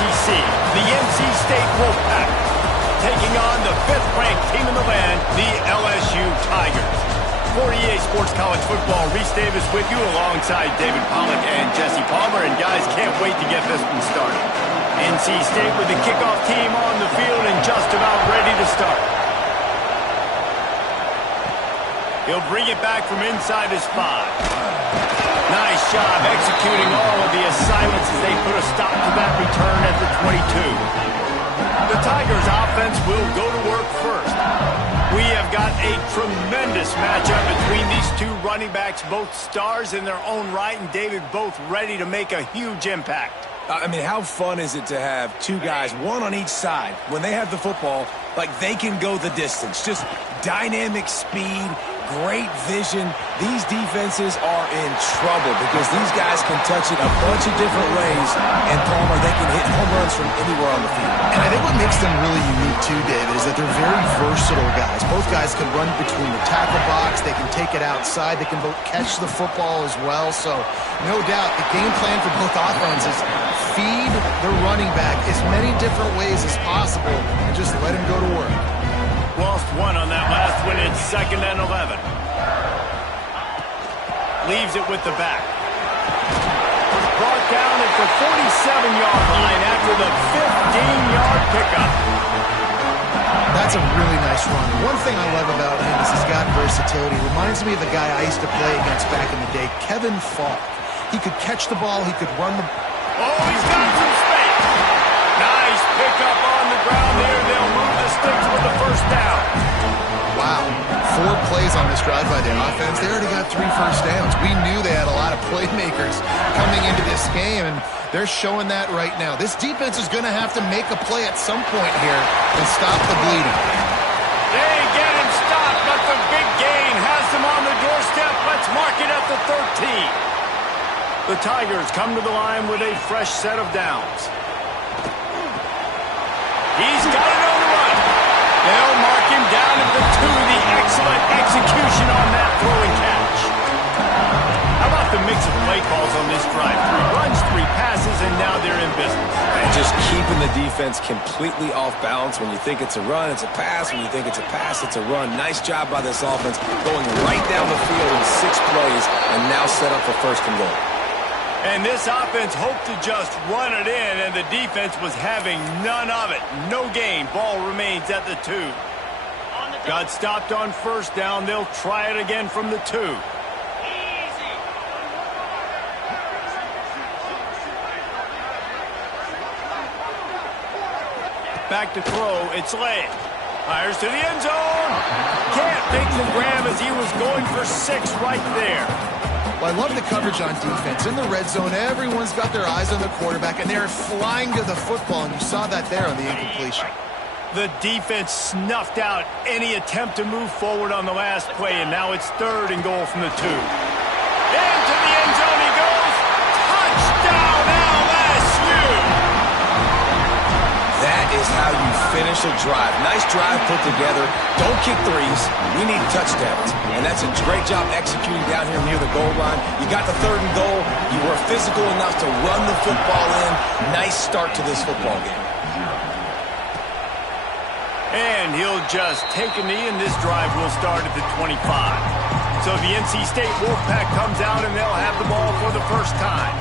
SEC, the NC State Wolfpack, taking on the 5th-ranked team in the land, the LSU Tigers. For EA Sports College Football, Reese Davis with you alongside David Pollack and Jesse Palmer. And guys, can't wait to get this one started. NC State with the kickoff team on the field and just about ready to start. He'll bring it back from inside his 5. Nice job executing all of the assignments as they put a stop to that return at the 22. The Tigers offense will go to work first. We have got a tremendous matchup between these two running backs, both stars in their own right, and David, both ready to make a huge impact. I mean, how fun is it to have two guys, one on each side, when they have the football, like they can go the distance. Just dynamic speed, great vision. These defenses are in trouble because these guys can touch it a bunch of different ways, and Palmer, they can hit home runs from anywhere on the field. And I think what makes them really unique too, David, is that they're very versatile guys. Both guys can run between the tackle box, they can take it outside, they can both catch the football as well. So no doubt the game plan for both offenses, feed the running back as many different ways as possible and just let him go to work. Lost one on that last one. It's 2nd and 11. Leaves it with the back. Brought down at the 47-yard line after the 15-yard pickup. That's a really nice run. One thing I love about him is he's got versatility. Reminds me of the guy I used to play against back in the day, Kevin Falk. He could catch the ball. He could run the... Oh, he's got some space. Nice pickup on the ground there. They'll move the sticks with the first down. Wow. 4 plays on this drive by the offense. They already got 3 first downs. We knew they had a lot of playmakers coming into this game, and they're showing that right now. This defense is going to have to make a play at some point here and stop the bleeding. They get him stopped, but the big gain has them on the doorstep. Let's mark it at the 13. The Tigers come to the line with a fresh set of downs. He's got it on the run. They'll mark him down at the 2. The excellent execution on that throwing catch. How about the mix of play calls on this drive? 3 runs, 3 passes, and now they're in business. And just keeping the defense completely off balance. When you think it's a run, it's a pass. When you think it's a pass, it's a run. Nice job by this offense going right down the field in 6 plays and now set up for 1st and goal. And this offense hoped to just run it in, and the defense was having none of it. No gain. Ball remains at the 2. Got stopped on 1st down. They'll try it again from the 2. Back to throw. It's Lay. Fires to the end zone. Can't make the grab as he was going for 6 right there. Well, I love the coverage on defense. In the red zone, everyone's got their eyes on the quarterback, and they're flying to the football, and you saw that there on the incompletion. The defense snuffed out any attempt to move forward on the last play, and now it's 3rd and goal from the 2. Into the end zone he goes. Touchdown, LSU! That is how you finish a drive. Nice drive put together. Don't kick 3s. We need touchdowns. And that's a great job executing down here near the goal line. You got the 3rd and goal. You were physical enough to run the football in. Nice start to this football game. And he'll just take a knee, and this drive will start at the 25. So the NC State Wolfpack comes out, and they'll have the ball for the first time.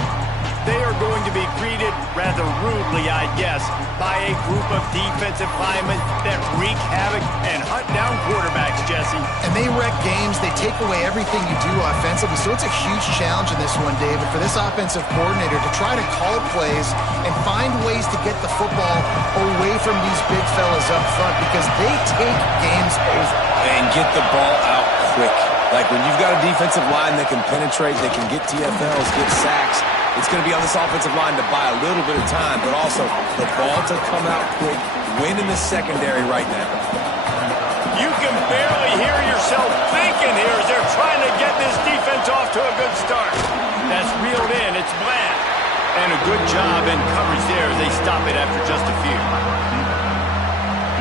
They are going to be greeted rather rudely, I guess, by a group of defensive linemen that wreak havoc and hunt down quarterbacks, Jesse. And they wreck games. They take away everything you do offensively. So it's a huge challenge in this one, David, for this offensive coordinator to try to call plays and find ways to get the football away from these big fellas up front because they take games over. And get the ball out quick. Like when you've got a defensive line that can penetrate, they can get TFLs, get sacks. It's going to be on this offensive line to buy a little bit of time, but also the ball to come out quick, win in the secondary right now. You can barely hear yourself thinking here as they're trying to get this defense off to a good start. That's reeled in. It's Bland. And a good job in coverage there as they stop it after just a few.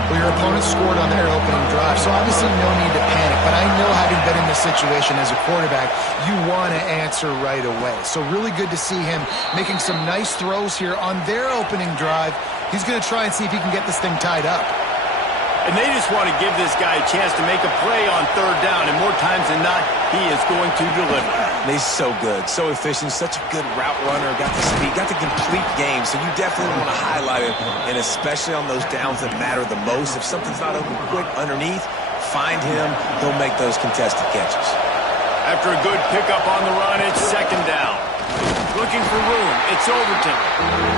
Well, your opponent scored on their opening drive, so obviously no need to panic. But I know, having been in this situation as a quarterback, you want to answer right away. So really good to see him making some nice throws here on their opening drive. He's going to try and see if he can get this thing tied up. And they just want to give this guy a chance to make a play on third down, and more times than not, he is going to deliver. He's so good, so efficient, such a good route runner, got the speed, got the complete game, so you definitely want to highlight him, and especially on those downs that matter the most. If something's not open quick underneath, find him, he'll make those contested catches. After a good pickup on the run, it's second down. Looking for room, it's Overton.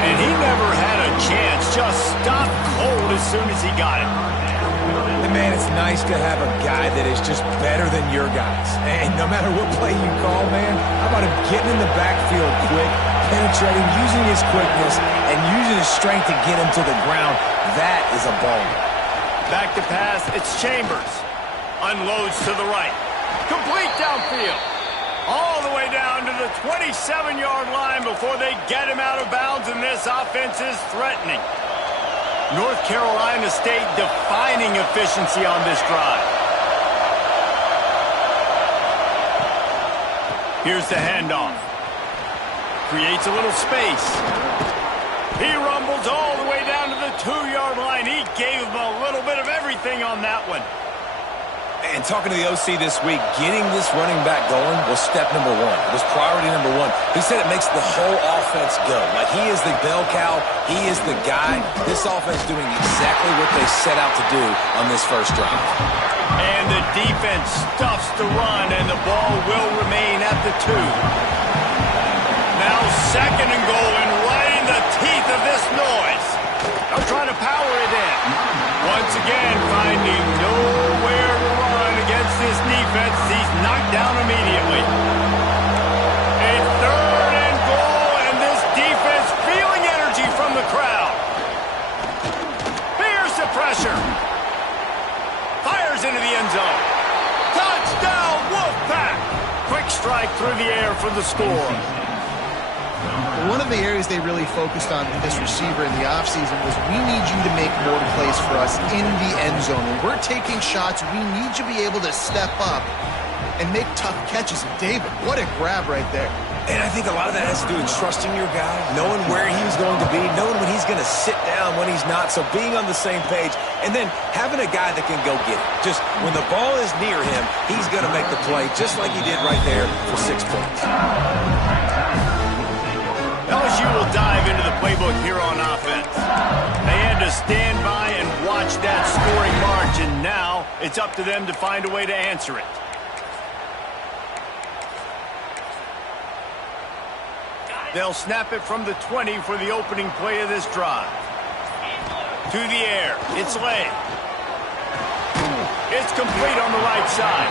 And he never had a chance, just stopped cold as soon as he got it. And man, it's nice to have a guy that is just better than your guys. And no matter what play you call, man, how about him getting in the backfield quick, penetrating, using his quickness, and using his strength to get him to the ground. That is a baller. Back to pass, it's Chambers. Unloads to the right. Complete downfield. All the way down to the 27-yard line before they get him out of bounds, and this offense is threatening. North Carolina State defining efficiency on this drive. Here's the handoff. Creates a little space. He rumbles all the way down to the 2-yard line. He gave him a little bit of everything on that one. And talking to the OC this week, getting this running back going was step number one. It was priority number one. He said it makes the whole offense go. Like, he is the bell cow. He is the guy. This offense doing exactly what they set out to do on this first drive. And the defense stuffs the run, and the ball will remain at the 2. Now second and goal, and right in the teeth of this noise. They're trying to power it in. Once again, finding nowhere to run against this defense. He's knocked down immediately. A third and goal, and this defense feeling energy from the crowd. Fierce the pressure. Fires into the end zone. Touchdown, Wolfpack! Quick strike through the air for the score. One of the areas they really focused on with this receiver in the offseason was, we need you to make more plays for us in the end zone. When we're taking shots, we need you to be able to step up and make tough catches. And David, what a grab right there. And I think a lot of that has to do with trusting your guy, knowing where he's going to be, knowing when he's going to sit down, when he's not, so being on the same page, and then having a guy that can go get it. Just when the ball is near him, he's going to make the play, just like he did right there for 6 points. LSU will dive into the playbook here on offense. They had to stand by and watch that scoring march, and now it's up to them to find a way to answer it. They'll snap it from the 20 for the opening play of this drive. To the air, it's led. It's complete on the right side.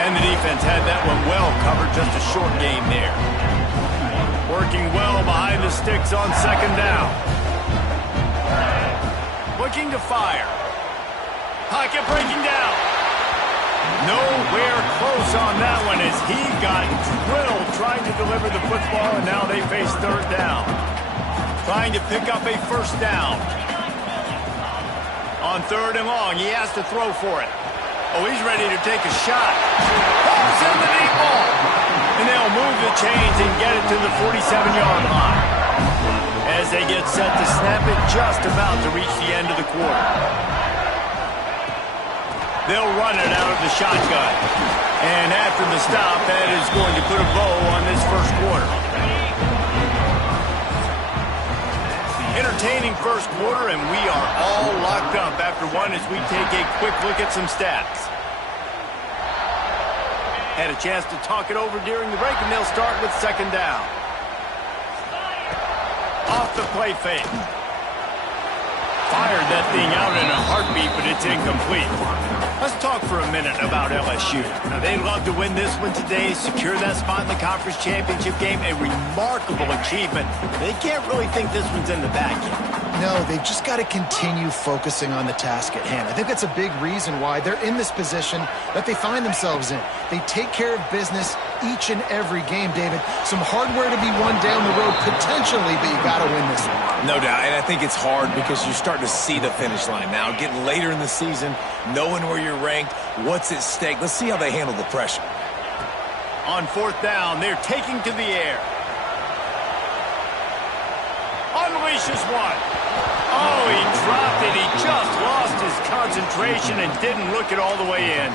And the defense had that one well covered, just a short game there. Working well behind the sticks on second down. Looking to fire. Pocket breaking down. Nowhere close on that one as he got drilled trying to deliver the football, and now they face third down. Trying to pick up a first down. On third and long, he has to throw for it. Oh, he's ready to take a shot. Pulls in the deep ball. And they'll move the chains and get it to the 47-yard line. As they get set to snap it, just about to reach the end of the quarter. They'll run it out of the shotgun. And after the stop, that is going to put a bow on this first quarter. Entertaining first quarter, and we are all locked up after one as we take a quick look at some stats. Had a chance to talk it over during the break, and they'll start with second down. Off the play fake. Fired that thing out in a heartbeat, but it's incomplete. Let's talk for a minute about LSU. Now, they'd love to win this one today, secure that spot in the conference championship game. A remarkable achievement. They can't really think this one's in the bag yet. No, they've just got to continue focusing on the task at hand. I think that's a big reason why they're in this position that they find themselves in. They take care of business each and every game, David. Some hardware to be won down the road potentially, but you got to win this one. No doubt, and I think it's hard because you're starting to see the finish line now. Getting later in the season, knowing where you're ranked, what's at stake. Let's see how they handle the pressure. On fourth down, they're taking to the air. Unleashes one. Oh, he dropped it. He just lost his concentration and didn't look it all the way in.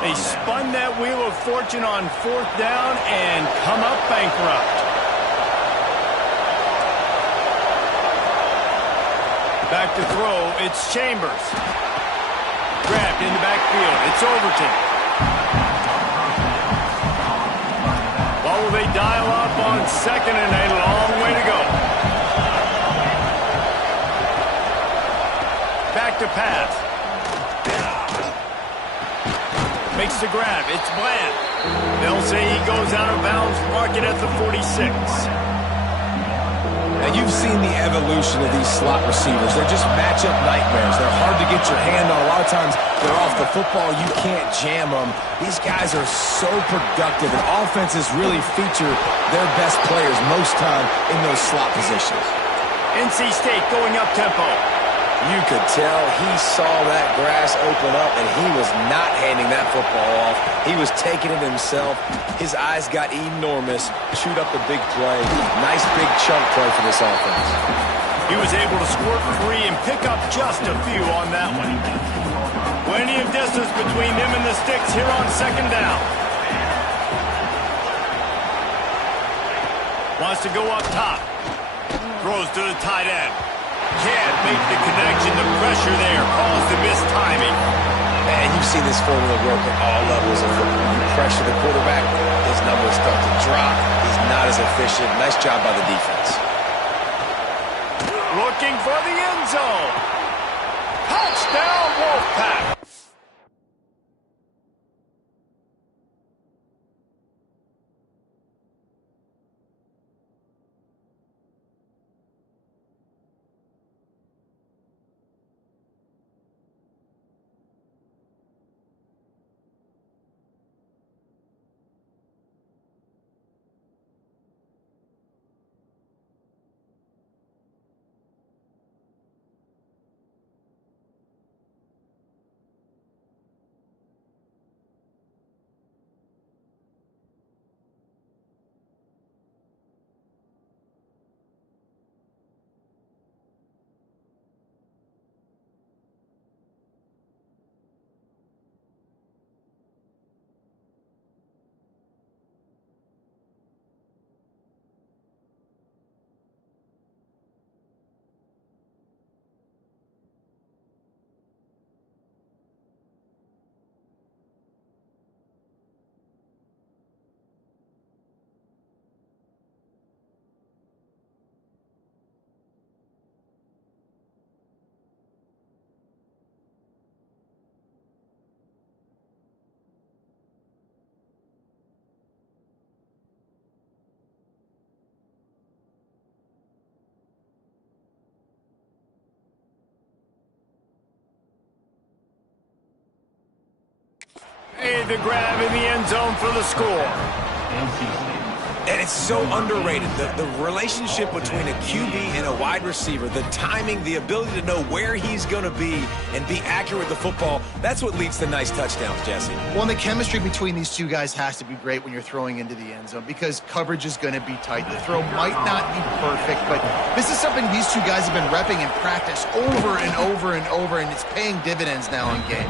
They spun that wheel of fortune on fourth down and come up bankrupt. Back to throw, it's Chambers. Grabbed in the backfield, it's Overton. What will they dial up on second and a long way to go? Back to pass. Makes the grab. It's Bland. They'll say he goes out of bounds, mark it at the 46. Now, you've seen the evolution of these slot receivers. They're just matchup nightmares. They're hard to get your hand on. A lot of times, they're off the football. You can't jam them. These guys are so productive, and offenses really feature their best players most time in those slot positions. NC State going up tempo. You could tell he saw that grass open up, and he was not handing that football off. He was taking it himself. His eyes got enormous. Chewed up the big play. Nice big chunk play for this offense. He was able to squirt free and pick up just a few on that one. Plenty of distance between them and the sticks here on second down. Wants to go up top. Throws to the tight end. Can't make the connection. The pressure there caused the missed timing. And you've seen this formula work at all levels of football. You pressure the quarterback, his numbers start to drop. He's not as efficient. Nice job by the defense. Looking for the end zone. Touchdown, Wolfpack. Made the grab in the end zone for the score. And it's so underrated. The relationship between a QB and a wide receiver, the timing, the ability to know where he's going to be and be accurate with the football, that's what leads to nice touchdowns, Jesse. Well, and the chemistry between these two guys has to be great when you're throwing into the end zone because coverage is going to be tight. The throw might not be perfect, but this is something these two guys have been repping in practice over and over and over, and it's paying dividends now in game.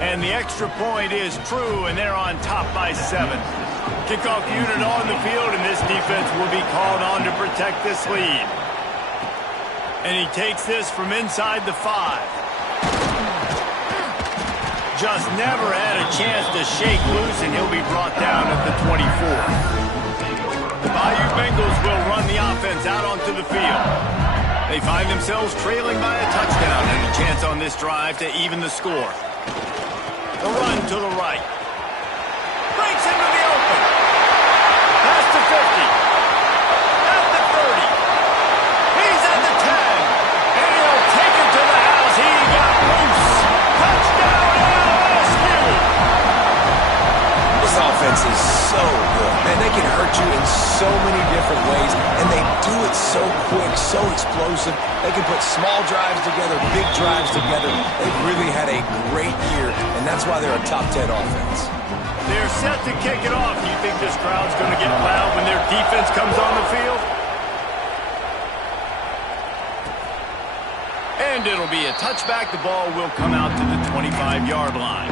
And the extra point is true, and they're on top by 7. Kickoff unit on the field, and this defense will be called on to protect this lead. And he takes this from inside the 5. Just never had a chance to shake loose, and he'll be brought down at the 24. The Bayou Bengals will run the offense out onto the field. They find themselves trailing by a touchdown and a chance on this drive to even the score. The run to the right. Breaks into the open. Pass to 50. At the 30. He's at the 10. so good. Man, they can hurt you in so many different ways, and they do it so quick, so explosive. They can put small drives together, big drives together. They've really had a great year, and that's why they're a top 10 offense. They're set to kick it off. Do you think this crowd's going to get loud when their defense comes on the field? And it'll be a touchback. The ball will come out to the 25-yard line.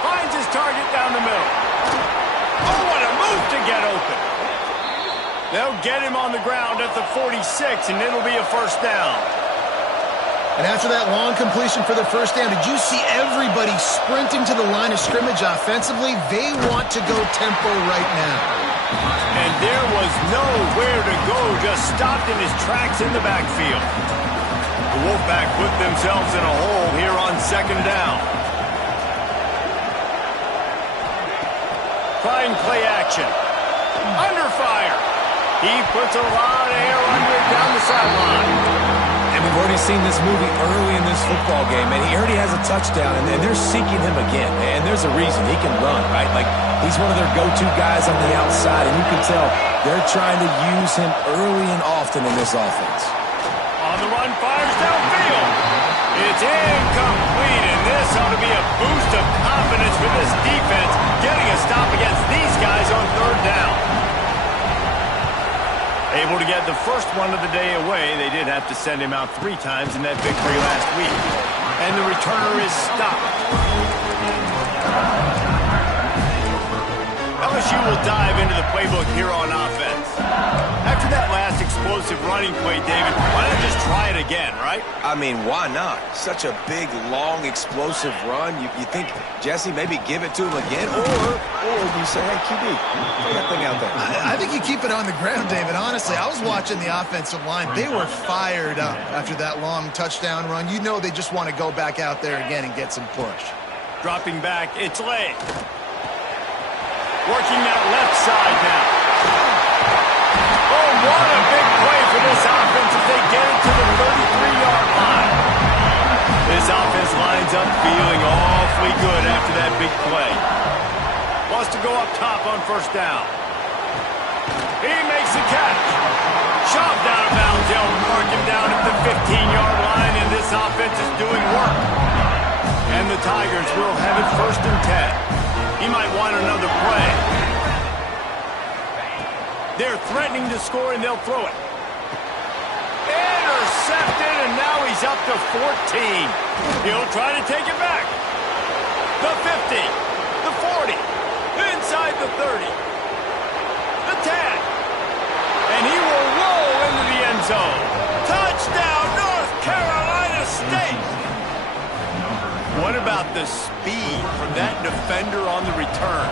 Finds his target down the middle. Oh, what a move to get open. They'll get him on the ground at the 46, and it'll be a first down. And after that long completion for the first down, did you see everybody sprinting to the line of scrimmage offensively? They want to go tempo right now. And there was nowhere to go, just stopped in his tracks in the backfield. The Wolfpack put themselves in a hole here on second down. Trying play action. Under fire. He puts a lot of air under it down the sideline. And we've already seen this movie early in this football game, and he already has a touchdown, and they're seeking him again. And there's a reason. He can run, right? Like, he's one of their go-to guys on the outside, and you can tell they're trying to use him early and often in this offense. On the run, fires downfield. It's incomplete, and this ought to be a boost of confidence for this defense, getting a stop against these guys on third down. Able to get the first one of the day away. They did have to send him out 3 times in that victory last week. And the returner is stopped. LSU will dive into the playbook here on offense. After that last explosive running play, David, why not just try it again, right? I mean, why not? Such a big, long, explosive run. You think, Jesse, maybe give it to him again? Or you say, hey, QB, throw that thing out there. I think you keep it on the ground, David. Honestly, I was watching the offensive line. They were fired up after that long touchdown run. You know they just want to go back out there again and get some push. Dropping back, it's Lay. Working that left side now. Oh, what a big play for this offense as they get it to the 33-yard line. This offense lines up feeling awfully good after that big play. Wants to go up top on first down. He makes the catch. Shoved out of bounds. They'll mark him down at the 15-yard line, and this offense is doing work. And the Tigers will have it first and 10. He might want another play. They're threatening to score, and they'll throw it. Intercepted, and now he's up to 14. He'll try to take it back. The 50, the 40, inside the 30, the 10. And he will roll into the end zone. Touchdown, North Carolina State. What about the speed from that defender on the return?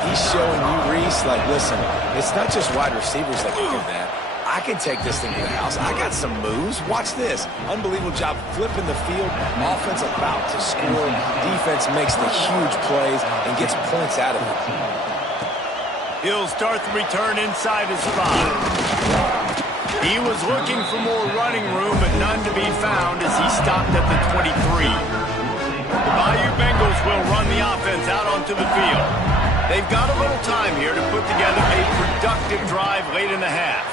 He's showing you, Reese, like, listen, it's not just wide receivers that can do that. I can take this thing to the house. I got some moves. Watch this. Unbelievable job flipping the field. Offense about to score. Defense makes the huge plays and gets points out of it. He'll start the return inside his spot. He was looking for more running room, but none to be found as he stopped at the 23. The Bayou Bengals will run the offense out onto the field. They've got a little time here to put together a productive drive late in the half.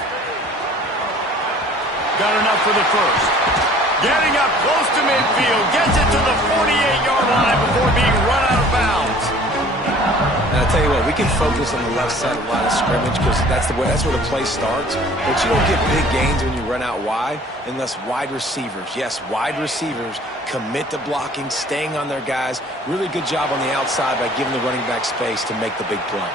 Got enough for the first. Getting up close to midfield. Gets it to the 48-yard line before being run out of bounds. And I'll tell you what, we can focus on the left side of the line of scrimmage because that's where the play starts. But you don't get big gains when you run out wide unless wide receivers, yes, wide receivers, commit to blocking, staying on their guys. Really good job on the outside by giving the running back space to make the big play.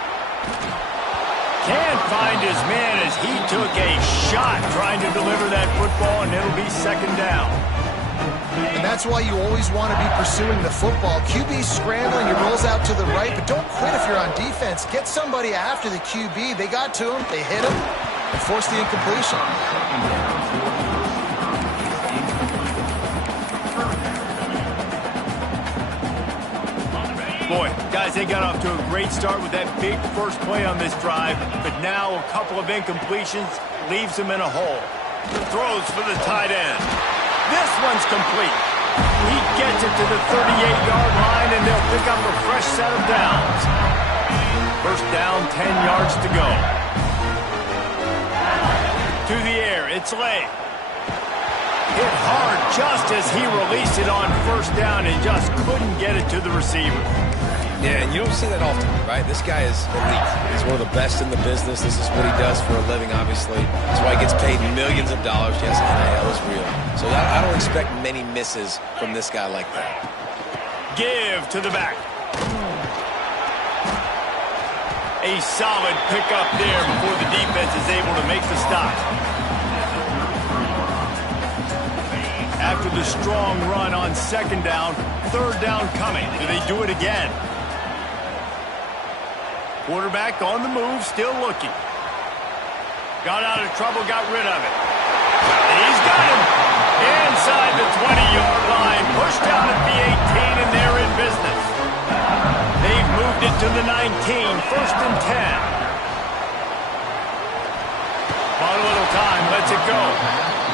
Can't find his man as he took a shot trying to deliver that football, and it'll be second down. And that's why you always want to be pursuing the football. QB scrambling, he rolls out to the right, but don't quit if you're on defense. Get somebody after the QB. They got to him, they hit him, and forced the incompletion. Boy, guys, they got off to a great start with that big first play on this drive, but now a couple of incompletions leaves him in a hole. Throws for the tight end. This one's complete. He gets it to the 38-yard line, and they'll pick up a fresh set of downs. First down, 10 yards to go. To the air, it's Lay. Hit hard just as he released it on first down and just couldn't get it to the receiver. Yeah, and you don't see that often, right? This guy is elite. He's one of the best in the business. This is what he does for a living, obviously. That's why he gets paid millions of dollars. Yes, NIL is real. So I don't expect many misses from this guy like that. Give to the back. A solid pickup there before the defense is able to make the stop. After the strong run on second down, third down coming. Do they do it again? Quarterback on the move, still looking. Got out of trouble, got rid of it. He's got him. Inside the 20-yard line, pushed out at the 18, and they're in business. They've moved it to the 19, first and 10. Bought a little time, lets it go.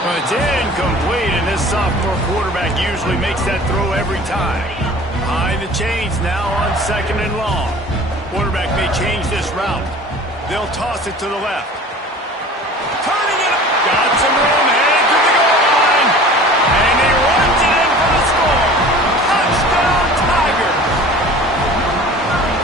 Well, it's incomplete, and this sophomore quarterback usually makes that throw every time. High the chains now on second and long. Quarterback may change this route. They'll toss it to the left. Turning it up. Got some room, headed to the goal line. And he runs it in for the score. Touchdown, Tigers.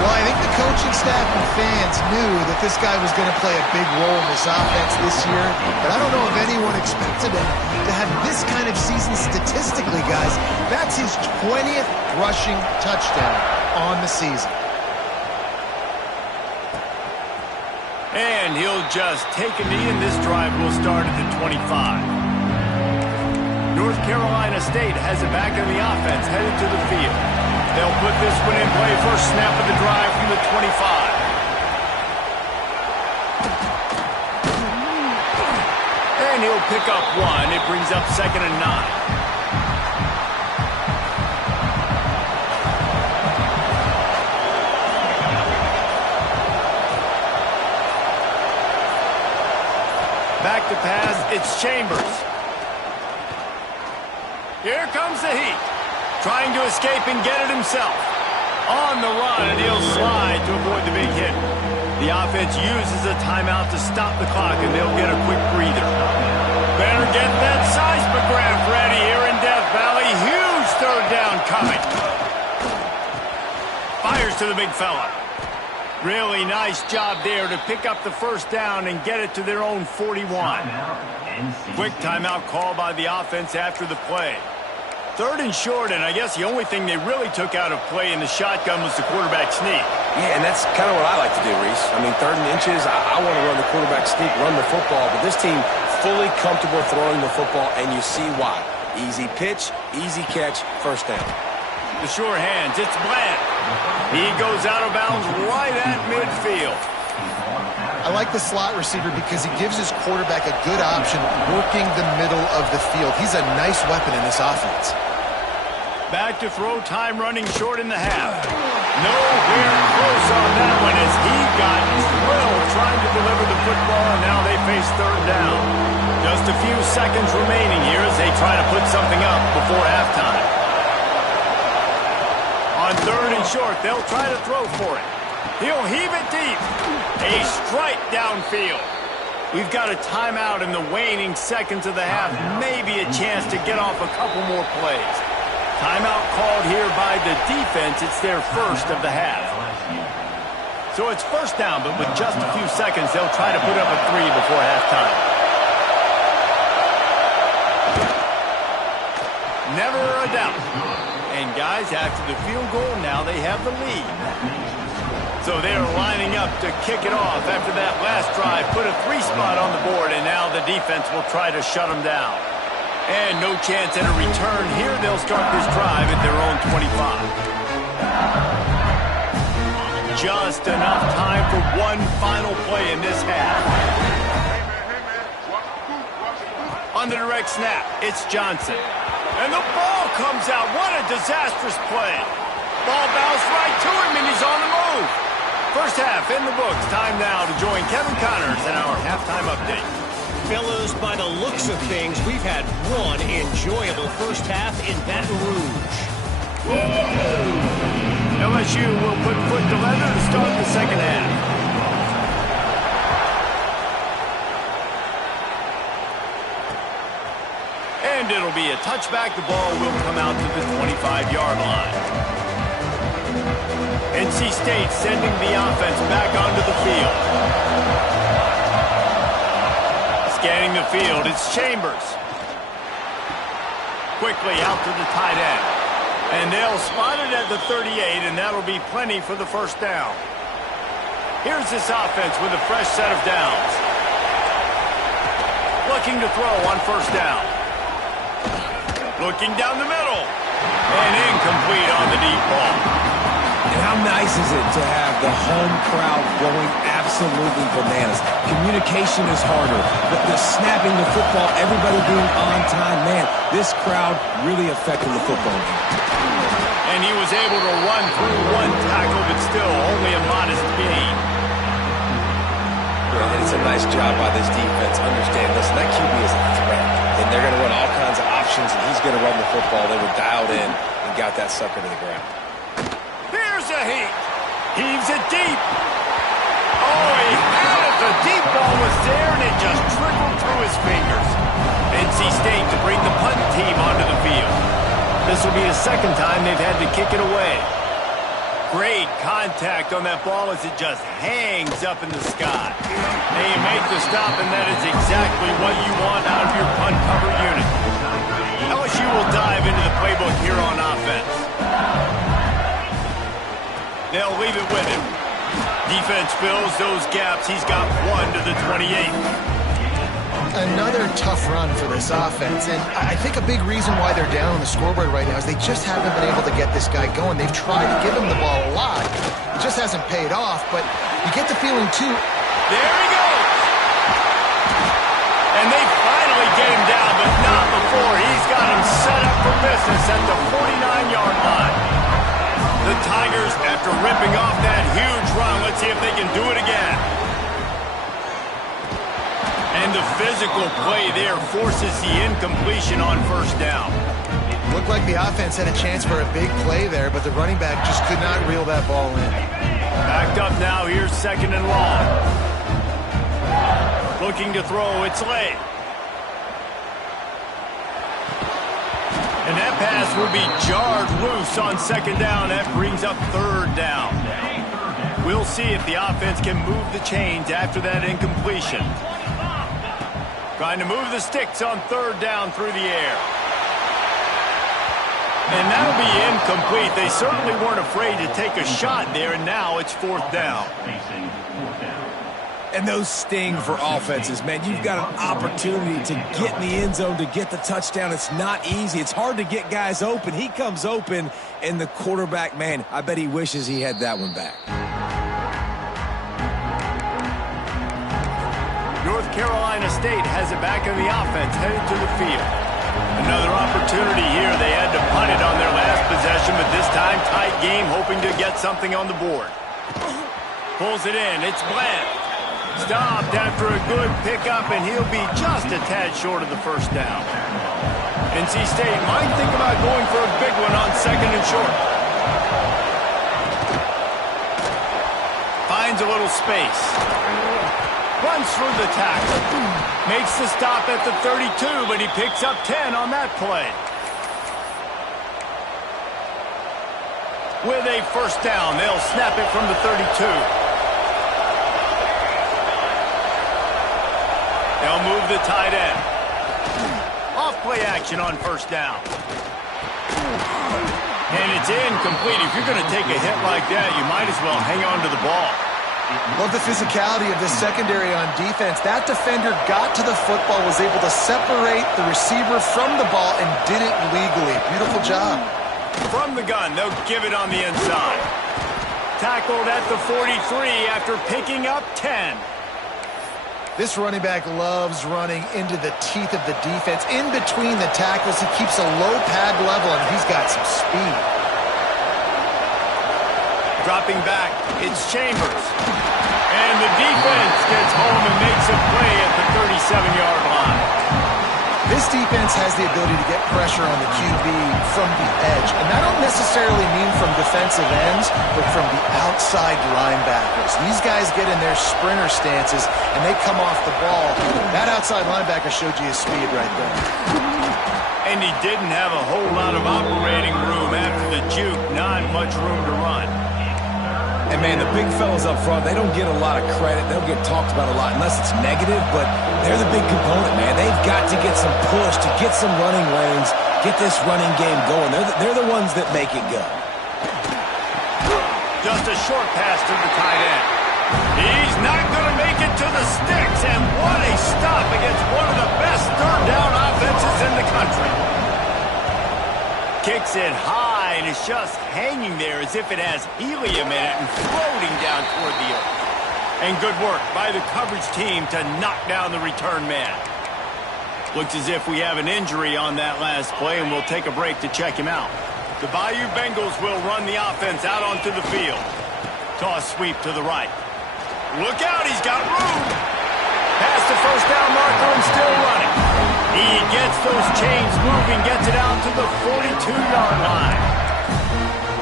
Well, I think the coaching staff and fans knew that this guy was going to play a big role in this offense this year, but I don't know if anyone expected him to have this kind of season statistically, guys. That's his 20th rushing touchdown on the season. And he'll just take a knee, and this drive will start at the 25. North Carolina State has it back in the offense, headed to the field. They'll put this one in play, first snap of the drive from the 25. And he'll pick up one. It brings up second and 9. Back to pass, it's Chambers. Here comes the heat. Trying to escape and get it himself. On the run, and he'll slide to avoid the big hit. The offense uses a timeout to stop the clock, and they'll get a quick breather. Better get that seismograph ready here in Death Valley. Huge third down coming. Fires to the big fella. Really nice job there to pick up the first down and get it to their own 41. Quick timeout call by the offense after the play. Third and short, and I guess the only thing they really took out of play in the shotgun was the quarterback sneak. Yeah, and that's kind of what I like to do, Reese. I mean, third and inches, I want to run the quarterback sneak, run the football, but this team fully comfortable throwing the football, and you see why. Easy pitch, easy catch, first down. The sure hands, it's Bland. He goes out of bounds right at midfield. I like the slot receiver because he gives his quarterback a good option working the middle of the field. He's a nice weapon in this offense. Back to throw, time running short in the half. Nowhere close on that one as he got drilled trying to deliver the football, and now they face third down. Just a few seconds remaining here as they try to put something up before halftime. On third and short, they'll try to throw for it. He'll heave it deep. A strike downfield. We've got a timeout in the waning seconds of the half. Maybe a chance to get off a couple more plays. Timeout called here by the defense. It's their first of the half. So it's first down, but with just a few seconds, they'll try to put up a 3 before halftime. Never a doubt. And guys, after the field goal, now they have the lead. So they're lining up to kick it off after that last drive. Put a 3 spot on the board, and now the defense will try to shut them down. And no chance at a return here. They'll start this drive at their own 25. Just enough time for one final play in this half. On the direct snap, it's Johnson. And the ball comes out. What a disastrous play. Ball bounced right to him, and he's on the move. First half in the books. Time now to join Kevin Connors in our halftime update. Fellas, by the looks of things, we've had one enjoyable first half in Baton Rouge. LSU will put foot to leather to start the second half. And it'll be a touchback. The ball will come out to the 25-yard line. NC State sending the offense back onto the field. Scanning the field, it's Chambers. Quickly out to the tight end. And they'll spot it at the 38, and that'll be plenty for the first down. Here's this offense with a fresh set of downs. Looking to throw on first down. Looking down the middle. And incomplete on the deep ball. And how nice is it to have the home crowd going absolutely bananas? Communication is harder. The snapping the football, everybody being on time. Man, this crowd really affecting the football game. And he was able to run through one tackle, but still only a modest gain. And it's a nice job by this defense. Understand, listen, that QB is a threat. And they're going to run all kinds of options, and he's going to run the football. They were dialed in and got that sucker to the ground. Here's a heat. Heaves it deep. Oh, he had it. The deep ball was there, and it just trickled through his fingers. NC State to bring the punt team onto the field. This will be the second time they've had to kick it away. Great contact on that ball as it just hangs up in the sky. They make the stop, and that is exactly what you want out of your punt cover unit. LSU will dive into the playbook here on offense. They'll leave it with him. Defense fills those gaps. He's got one to the 28. Another tough run for this offense, and I think a big reason why they're down on the scoreboard right now is they just haven't been able to get this guy going. They've tried to give him the ball a lot. It just hasn't paid off, but you get the feeling, too. There he goes! And they finally get him down, but not before. He's got him set up for business at the 49-yard line. The Tigers, after ripping off that huge run, let's see if they can do it again. And the physical play there forces the incompletion on first down. Looked like the offense had a chance for a big play there, but the running back just could not reel that ball in. Backed up now, here's second and long. Looking to throw, it's late. And that pass will be jarred loose on second down. That brings up third down. We'll see if the offense can move the chains after that incompletion. Trying to move the sticks on third down through the air. And that'll be incomplete. They certainly weren't afraid to take a shot there, and now it's fourth down. And those sting for offenses, man. You've got an opportunity to get in the end zone, to get the touchdown. It's not easy. It's hard to get guys open. He comes open, and the quarterback, man, I bet he wishes he had that one back. North Carolina State has it back on the offense, headed to the field. Another opportunity here. They had to punt it on their last possession, but this time tight game, hoping to get something on the board. Pulls it in. It's Bland. Stopped after a good pickup, and he'll be just a tad short of the first down. NC State might think about going for a big one on second and short. Finds a little space. Runs through the tackle. Makes the stop at the 32, but he picks up 10 on that play. With a first down, they'll snap it from the 32. They'll move the tight end. Off play action on first down. And it's incomplete. If you're going to take a hit like that, you might as well hang on to the ball. Love the physicality of this secondary on defense. That defender got to the football, was able to separate the receiver from the ball, and did it legally. Beautiful job. From the gun, they'll give it on the inside. Tackled at the 43 after picking up 10. This running back loves running into the teeth of the defense. In between the tackles, he keeps a low pad level, and he's got some speed. Dropping back, it's Chambers. And the defense gets home and makes a play at the 37-yard line. This defense has the ability to get pressure on the QB from the edge. And that don't necessarily mean from defensive ends, but from the outside linebackers. These guys get in their sprinter stances, and they come off the ball. That outside linebacker showed you his speed right there. And he didn't have a whole lot of operating room after the juke. Not much room to run. And, man, the big fellas up front, they don't get a lot of credit. They don't get talked about a lot unless it's negative, but they're the big component, man. They've got to get some push, to get some running lanes, get this running game going. They're the ones that make it go. Just a short pass to the tight end. He's not going to make it to the sticks, and what a stop against one of the best third-down offenses in the country. Kicks it high, and it's just hanging there as if it has helium in it and floating down toward the earth. And good work by the coverage team to knock down the return man. Looks as if we have an injury on that last play, and we'll take a break to check him out. The Bayou Bengals will run the offense out onto the field. Toss sweep to the right. Look out, he's got room. Past the first down marker and still running. He gets those chains moving, gets it out to the 42-yard line.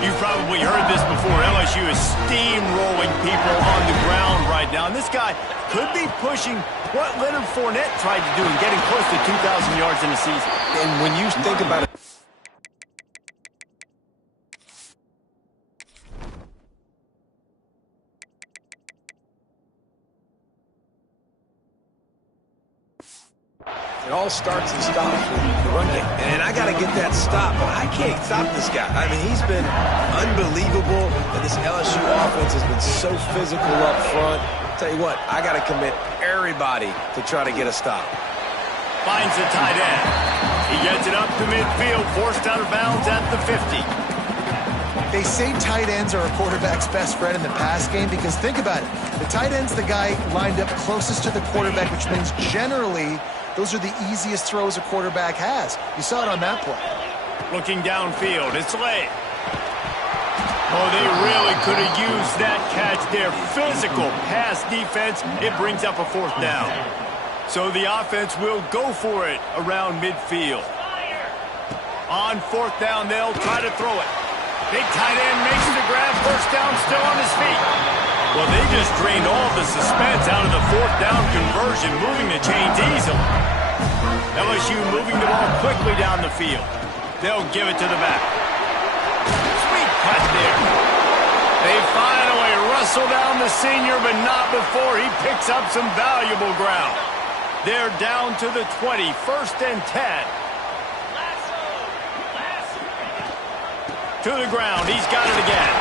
You've probably heard this before. LSU is steamrolling people on the ground right now. And this guy could be pushing what Leonard Fournette tried to do and getting close to 2,000 yards in a season. And when you think about it, it all starts and stops with the run game. And I got to get that stop, but I can't stop this guy. I mean, he's been unbelievable, and this LSU offense has been so physical up front. Tell you what, I got to commit everybody to try to get a stop. Finds the tight end. He gets it up to midfield, forced out of bounds at the 50. They say tight ends are a quarterback's best friend in the pass game because think about it. The tight end's the guy lined up closest to the quarterback, which means generally those are the easiest throws a quarterback has. You saw it on that play. Looking downfield, it's late. Oh, they really could have used that catch there. Physical pass defense. It brings up a fourth down. So the offense will go for it around midfield. On fourth down, they'll try to throw it. Big tight end makes the grab. First down, still on his feet. Well, they just drained all the suspense out of the fourth down conversion, moving the chains easily. LSU moving the ball quickly down the field. They'll give it to the back. Sweet cut there. They finally wrestle down the senior, but not before he picks up some valuable ground. They're down to the 20, first and 10. To the ground, he's got it again.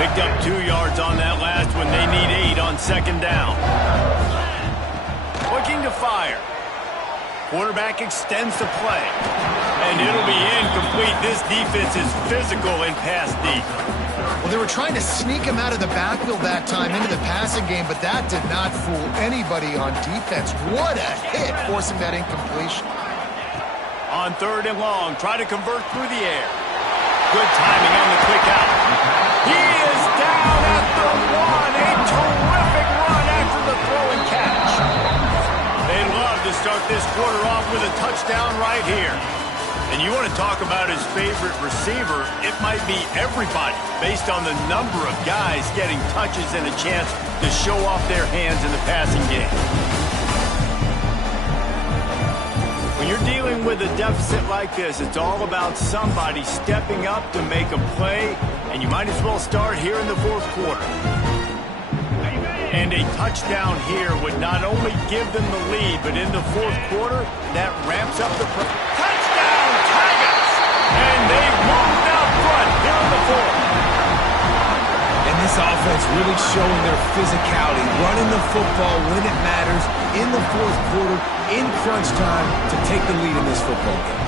Picked up 2 yards on that last one. They need 8 on second down. Looking to fire. Quarterback extends the play. And it'll be incomplete. This defense is physical in pass deep. Well, they were trying to sneak him out of the backfield that time into the passing game, but that did not fool anybody on defense. What a hit, forcing that incompletion. On third and long, try to convert through the air. Good timing on the quick out. He is down at the 1. A terrific run after the throw and catch. They love to start this quarter off with a touchdown right here. And you want to talk about his favorite receiver, it might be everybody based on the number of guys getting touches and a chance to show off their hands in the passing game. When you're dealing with a deficit like this, it's all about somebody stepping up to make a play, and you might as well start here in the fourth quarter. And a touchdown here would not only give them the lead, but in the fourth quarter, that ramps up the touchdown Tigers! And they moved out front here in the fourth. And this offense really showing their physicality, running the football when it matters, in the fourth quarter, in crunch time, to take the lead in this football game.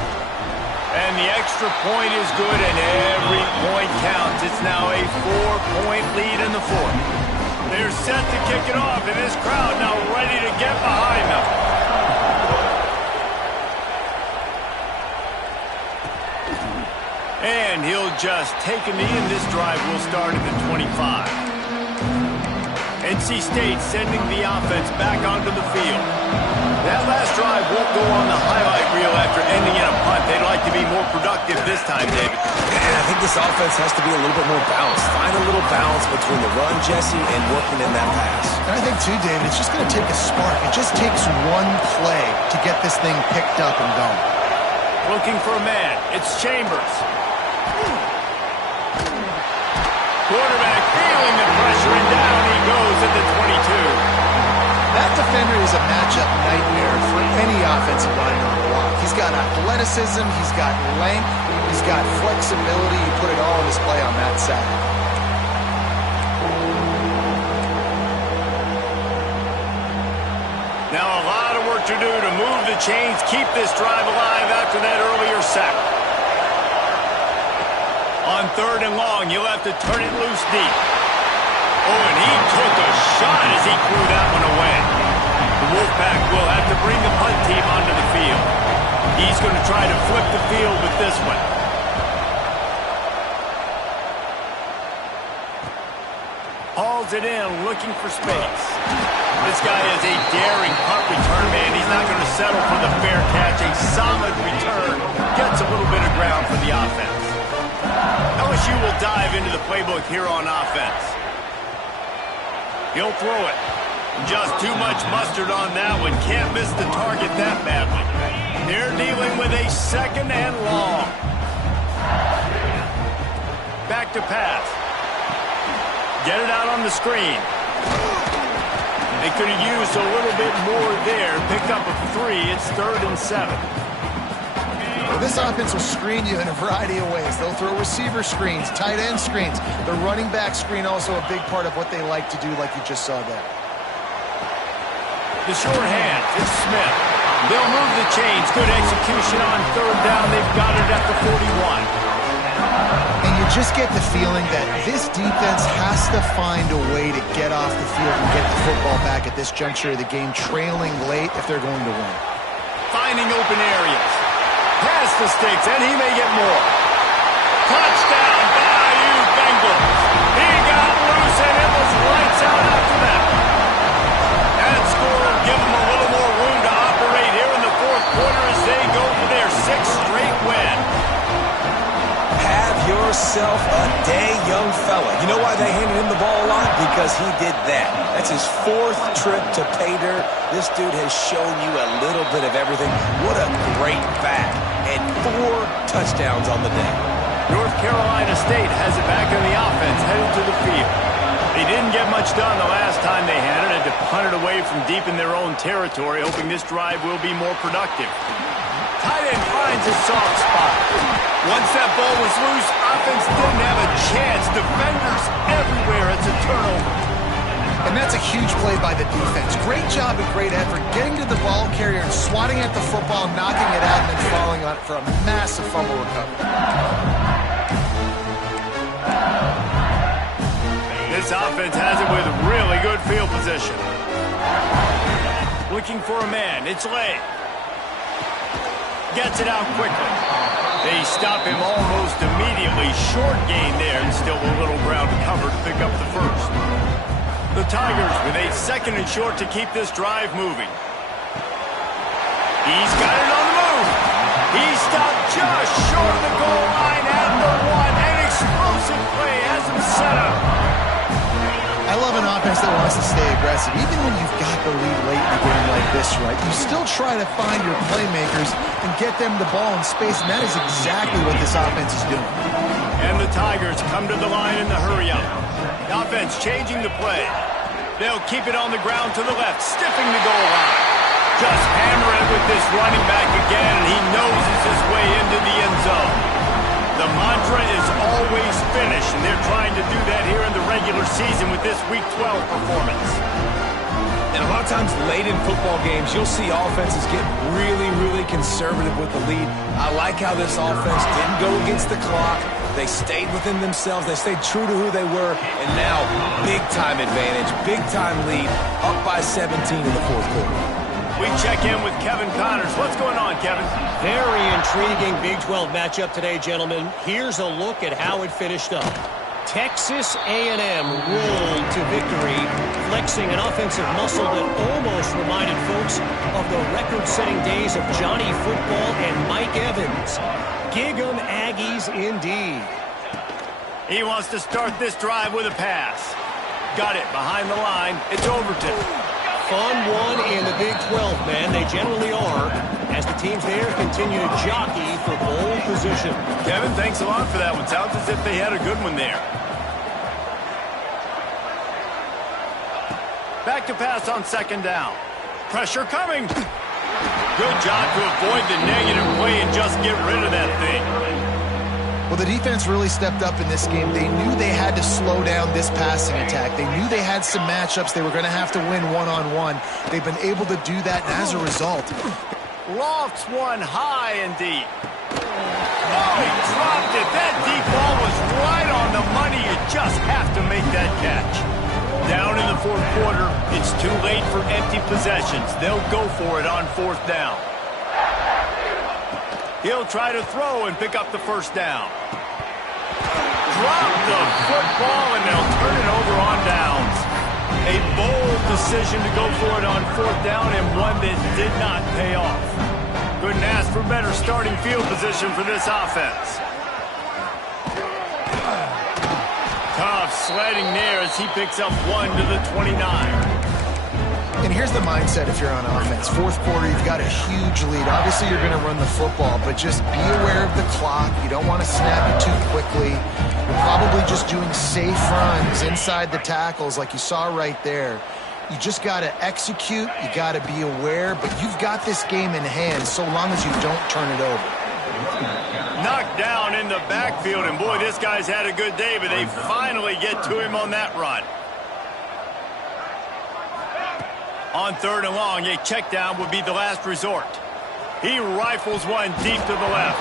And the extra point is good, and every point counts. It's now a 4-point lead in the fourth. They're set to kick it off, and this crowd now ready to get behind them. And he'll just take a knee, and this drive will start at the 25. NC State sending the offense back onto the field. That last drive won't go on the highlight reel after ending in a punt. They'd like to be more productive this time, David. And I think this offense has to be a little bit more balanced. Find a little balance between the run, Jesse, and working in that pass. And I think, too, David, it's just going to take a spark. It just takes one play to get this thing picked up and going. Looking for a man. It's Chambers. Quarterback feeling the pressure, and down he goes at the 22. That defender is a matchup nightmare for any offensive lineman on the block. He's got athleticism, he's got length, he's got flexibility. You put it all on display on that side. Now a lot of work to do to move the chains, keep this drive alive after that earlier sack. On 3rd and long, you'll have to turn it loose deep. Oh, and he took a shot as he threw that one away. The Wolfpack will have to bring the punt team onto the field. He's going to try to flip the field with this one. Hauls it in, looking for space. This guy is a daring punt return man. He's not going to settle for the fair catch. A solid return gets a little bit of ground for the offense. LSU will dive into the playbook here on offense. He'll throw it. Just too much mustard on that one. Can't miss the target that badly. They're dealing with a 2nd and long. Back to pass. Get it out on the screen. They could have used a little bit more there. Pick up a 3. It's 3rd and 7. Well, this offense will screen you in a variety of ways. They'll throw receiver screens, tight end screens. The running back screen also a big part of what they like to do, like you just saw there. The short hand, it's Smith. They'll move the chains. Good execution on 3rd down. They've got it at the 41. And you just get the feeling that this defense has to find a way to get off the field and get the football back at this juncture of the game, trailing late if they're going to win. Finding open areas. Pass the sticks, and he may get more. Touchdown, Bayou Bengals. He got loose, and it was lights out after that. That score will give them a little more room to operate here in the 4th quarter as they go for their 6th straight win. Have yourself a day, young fella. You know why they handed him the ball a lot? Because he did that. That's his 4th trip to pay dirt. This dude has shown you a little bit of everything. What a great back. And 4 touchdowns on the day. North Carolina State has it back in the offense, headed to the field. They didn't get much done the last time they had it. Had to punt it away from deep in their own territory, hoping this drive will be more productive. Tight end finds his soft spot. Once that ball was loose, offense didn't have a chance. Defenders everywhere. It's a turnover. And that's a huge play by the defense. Great job and great effort getting to the ball carrier and swatting at the football, knocking it out, and then falling on it for a massive fumble recovery. This offense has it with really good field position. Looking for a man. It's Lay. Gets it out quickly. They stop him almost immediately. Short gain there, and still a little ground to cover to pick up the 1st. The Tigers with a 2nd and short to keep this drive moving. He's got it on the move. He stopped just short of the goal line at the 1. An explosive play has him set up. I love an offense that wants to stay aggressive. Even when you've got the lead late in a game like this, right, you still try to find your playmakers and get them the ball in space, and that is exactly what this offense is doing. And the Tigers come to the line in the hurry-up. The offense changing the play. They'll keep it on the ground to the left, stiffing the goal line. Just hammer it with this running back again, and he noses his way into the end zone. The mantra is always finish, and they're trying to do that here in the regular season with this Week 12 performance. And a lot of times late in football games, you'll see offenses get really, really conservative with the lead. I like how this offense didn't go against the clock. They stayed within themselves. They stayed true to who they were. And now, big-time advantage, big-time lead, up by 17 in the 4th quarter. We check in with Kevin Connors. What's going on, Kevin? Very intriguing Big 12 matchup today, gentlemen. Here's a look at how it finished up. Texas A&M rolled to victory, flexing an offensive muscle that almost reminded folks of the record-setting days of Johnny Football and Mike Evans. Gig 'em Aggies indeed. He wants to start this drive with a pass. Got it behind the line. It's Overton. Fun one in the Big 12, man. They generally are, as the teams there continue to jockey for pole position. Kevin, thanks a lot for that one. Sounds as if they had a good one there. Back to pass on second down. Pressure coming. Good job to avoid the negative play and just get rid of that thing. Well, the defense really stepped up in this game. They knew they had to slow down this passing attack. They knew they had some matchups they were going to have to win one-on-one. They've been able to do that, and as a result... Lofts one high and deep. Oh, he dropped it. That deep ball was right on the money. You just have to make that catch. Down in the fourth quarter, it's too late for empty possessions. They'll go for it on fourth down. He'll try to throw and pick up the first down. Drop the football, and they'll turn it over on downs. A bold decision to go for it on fourth down, and one that did not pay off. Couldn't ask for better starting field position for this offense. Tough sledding there as he picks up 1 to the 29. And here's the mindset if you're on offense. Fourth quarter, you've got a huge lead. Obviously, you're going to run the football, but just be aware of the clock. You don't want to snap it too quickly. You're probably just doing safe runs inside the tackles like you saw right there. You just got to execute. You got to be aware, but you've got this game in hand so long as you don't turn it over. Knocked down in the backfield, and boy, this guy's had a good day, but they finally get to him on that run. On third and long, a check down would be the last resort. He rifles one deep to the left.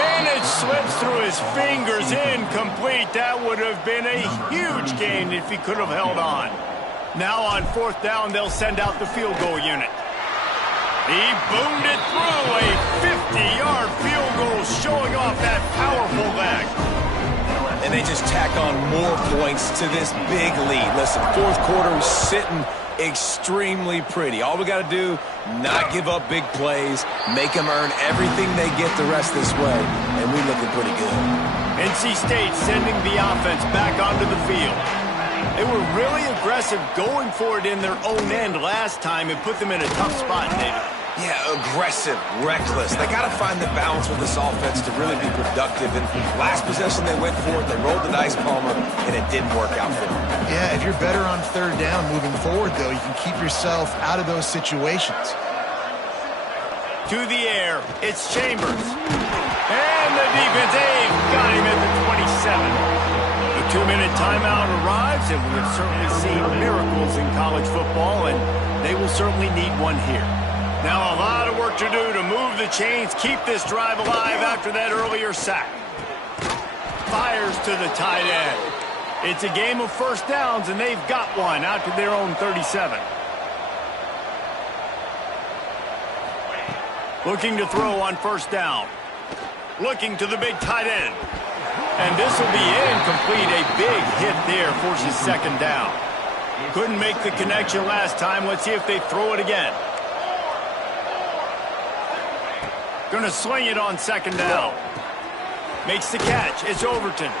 And it slips through his fingers, incomplete. That would have been a huge gain if he could have held on. Now on fourth down, they'll send out the field goal unit. He boomed it through, a 50-yard field goal, showing off that powerful leg. And they just tack on more points to this big lead. Listen, fourth quarter was sitting extremely pretty. All we got to do, not give up big plays, make them earn everything they get the rest this way, and we're looking pretty good. NC State sending the offense back onto the field. They were really aggressive going for it in their own end last time and put them in a tough spot, David. Yeah, aggressive, reckless. They got to find the balance with this offense to really be productive. And last possession they went for it, they rolled the dice, Palmer, and it didn't work out for them. Yeah, if you're better on third down moving forward, though, you can keep yourself out of those situations. To the air, it's Chambers. And the defense, they've got him at the 27. The 2-minute timeout arrives, and we have certainly seen miracles in college football, and they will certainly need one here. Now a lot of work to do to move the chains, keep this drive alive after that earlier sack. Fires to the tight end. It's a game of first downs, and they've got one out to their own 37. Looking to throw on first down. Looking to the big tight end. And this will be incomplete. A big hit there forces second down. Couldn't make the connection last time. Let's see if they throw it again. Going to sling it on second down. Makes the catch. It's Overton.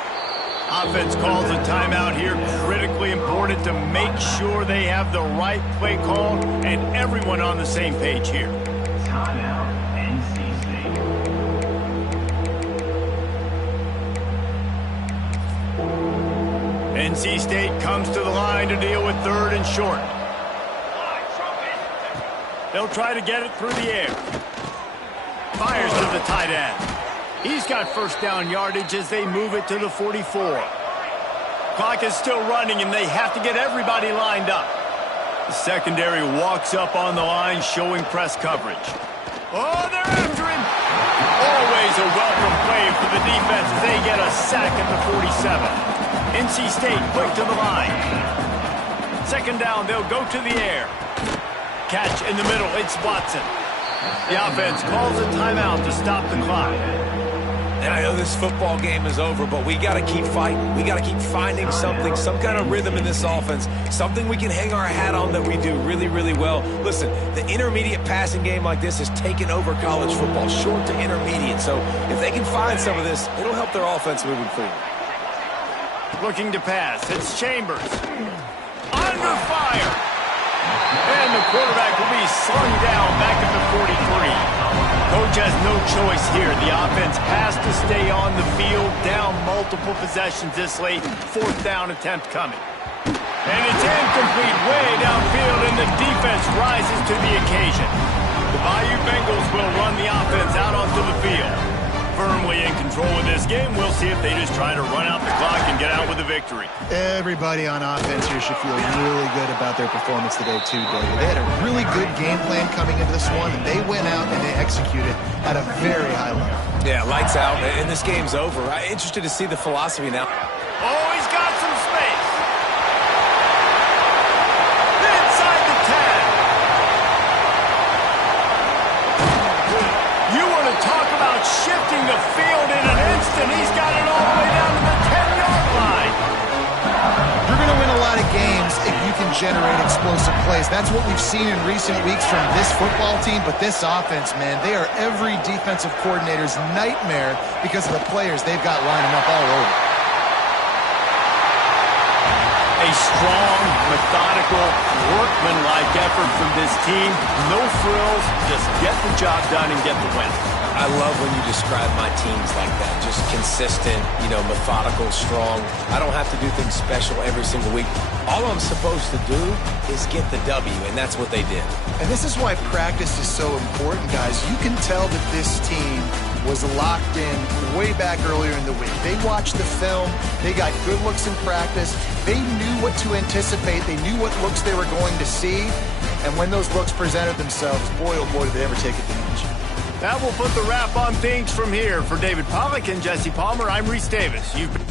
Offense calls a timeout here. Critically important to make sure they have the right play call and everyone on the same page here. Timeout, NC State. NC State comes to the line to deal with third and short. They'll try to get it through the air. Fires to the tight end. He's got first down yardage as they move it to the 44. Clock is still running, and they have to get everybody lined up. The secondary walks up on the line, showing press coverage. Oh, they're after him. Always a welcome play for the defense as they get a sack at the 47. NC State quick to the line. Second down, they'll go to the air. Catch in the middle. It's Watson. The offense calls a timeout to stop the clock. And I know this football game is over, but we got to keep fighting. We got to keep finding something, some kind of rhythm in this offense, something we can hang our hat on that we do really, really well. Listen, the intermediate passing game like this has taken over college football, short to intermediate. So if they can find some of this, it'll help their offense moving forward. Looking to pass. It's Chambers. Under fire. And the quarterback will be slung down back at the 43. Coach has no choice here. The offense has to stay on the field, down multiple possessions this late. 4th down attempt coming. And it's incomplete way downfield, and the defense rises to the occasion. The Bayou Bengals will run the offense out onto the field. Firmly in control of this game. We'll see if they just try to run out the clock and get out with a victory. Everybody on offense here should feel really good about their performance today too, David. They had a really good game plan coming into this one, and they went out and they executed at a very high level. Yeah, lights out, and this game's over. I'm interested to see the philosophy now. Oh, he's got some space. Inside the 10. You want to talk about shifting the field in an instant. He's got it all the way down to the 10-yard line. You're going to win a lot of games if you can generate explosive plays. That's what we've seen in recent weeks from this football team, but this offense, man, they are every defensive coordinator's nightmare because of the players they've got lining up all over. A strong, methodical, workmanlike effort from this team. No frills, just get the job done and get the win. I love when you describe my teams like that. Just consistent, methodical, strong. I don't have to do things special every single week. All I'm supposed to do is get the W, and that's what they did. And this is why practice is so important, guys. You can tell that this team was locked in way back earlier in the week. They watched the film. They got good looks in practice. They knew what to anticipate. They knew what looks they were going to see. And when those looks presented themselves, boy, oh boy, did they ever take advantage. That will put the wrap on things from here. For David Pollack and Jesse Palmer, I'm Reese Davis. You've been